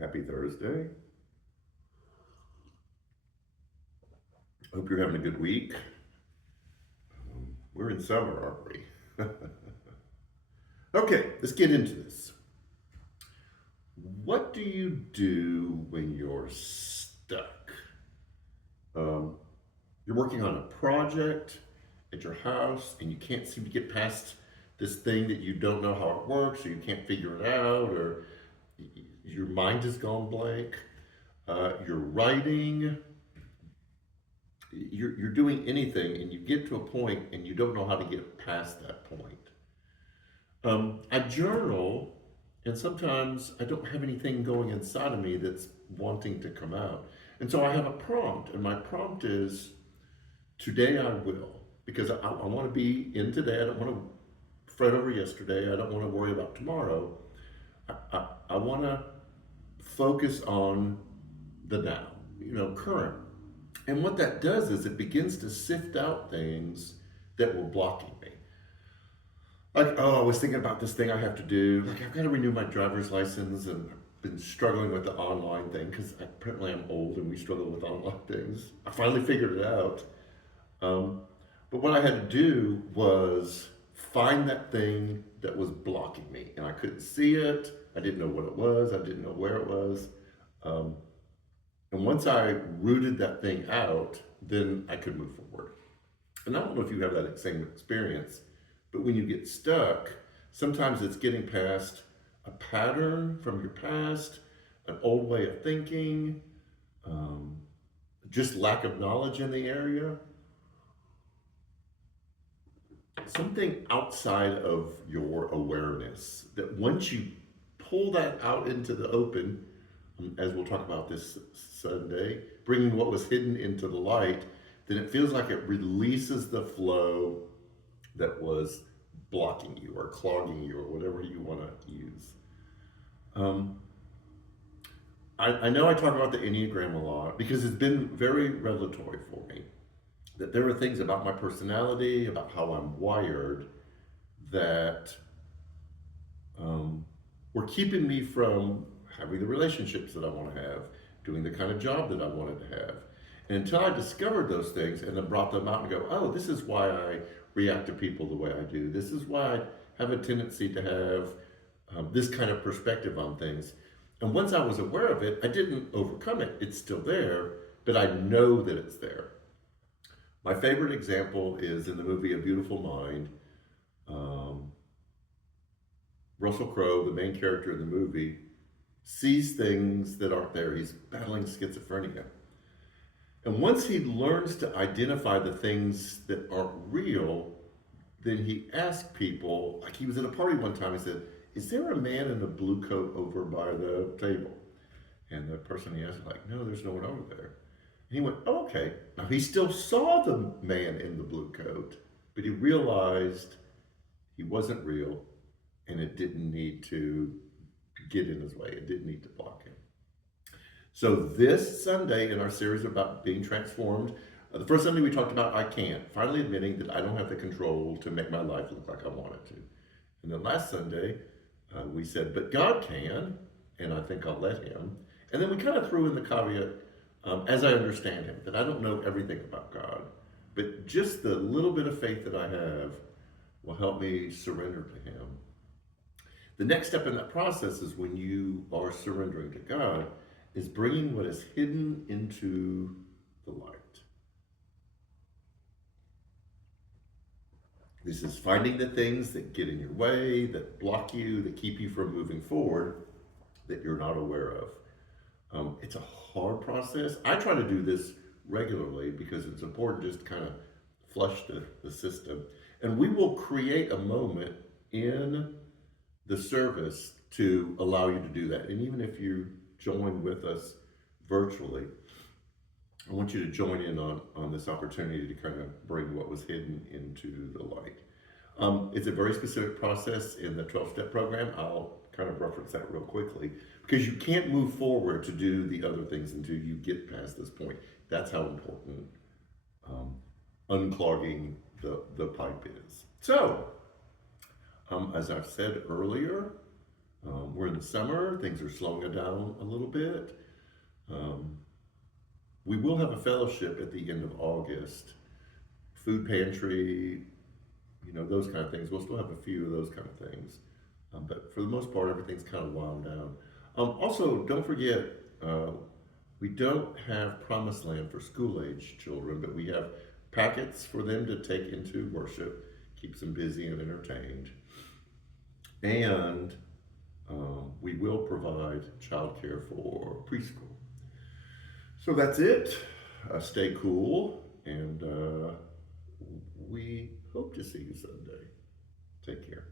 Happy Thursday. Hope you're having a good week. We're in summer, aren't we? Okay, let's get into this. What do you do when you're stuck? Um, you're working on a project at your house and you can't seem to get past this thing that you don't know how it works, or you can't figure it out, or your mind has gone blank. You're writing, you're doing anything, and you get to a point and you don't know how to get past that point. I journal, and sometimes I don't have anything going inside of me that's wanting to come out. And so I have a prompt, and my prompt is today I will, because I want to be in today. I don't want to fret over yesterday. I don't want to worry about tomorrow. I want to focus on the now, current. And what that does is it begins to sift out things that were blocking me. Like, oh, I was thinking about this thing I have to do. Like, I've got to renew my driver's license, and I've been struggling with the online thing because apparently I'm old and we struggle with online things. I finally figured it out. Um, but what I had to do was find that thing that was blocking me, and I couldn't see it. I didn't know what it was. I didn't know where it was. Um, and once I rooted that thing out, then I could move forward. And I don't know if you have that same experience, but when you get stuck, sometimes it's getting past a pattern from your past, an old way of thinking, um, just lack of knowledge in the area, something outside of your awareness that once you pull that out into the open, as we'll talk about this Sunday, bringing what was hidden into the light, then it feels like it releases the flow that was blocking you or clogging you or whatever you want to use. Um, I know I talk about the Enneagram a lot because it's been very revelatory for me that there are things about my personality, about how I'm wired, that were keeping me from having the relationships that I want to have, doing the kind of job that I wanted to have. And until I discovered those things and then brought them out and go, oh, this is why I react to people the way I do. This is why I have a tendency to have this kind of perspective on things. And once I was aware of it, I didn't overcome it. It's still there, but I know that it's there. My favorite example is in the movie A Beautiful Mind. Um, Russell Crowe, the main character in the movie, sees things that aren't there. He's battling schizophrenia. And once he learns to identify the things that aren't real, then he asks people, like he was at a party one time, he said, is there a man in a blue coat over by the table? And the person he asked was like, no, there's no one over there. And he went, oh, okay. Now he still saw the man in the blue coat, but he realized he wasn't real and it didn't need to get in his way. It didn't need to block him. So this Sunday in our series about being transformed, the first Sunday we talked about I can't, finally admitting that I don't have the control to make my life look like I want it to. And then last Sunday we said, but God can, and I think I'll let him. And then we kind of threw in the caveat, as I understand him, that I don't know everything about God, but just the little bit of faith that I have will help me surrender to him. The next step in that process is when you are surrendering to God, is bringing what is hidden into the light. This is finding the things that get in your way, that block you, that keep you from moving forward, that you're not aware of. It's a hard process. I try to do this regularly because it's important just to kind of flush the system. And we will create a moment in the service to allow you to do that. And even if you join with us virtually, I want you to join in on this opportunity to kind of bring what was hidden into the light. It's a very specific process in the 12-step program. I'll kind of reference that real quickly because you can't move forward to do the other things until you get past this point. That's how important unclogging the pipe is. So, as I've said earlier, we're in in summer, things are slowing down a little bit. Um, we will have a fellowship at the end of August, food pantry, those kind of things. We'll still have a few of those kind of things. But for the most part, everything's kind of wound down. Also, don't forget, we don't have Promised Land for school age children, but we have packets for them to take into worship, keeps them busy and entertained. And we will provide childcare for preschool. So that's it. Stay cool, and we hope to see you someday. Take care.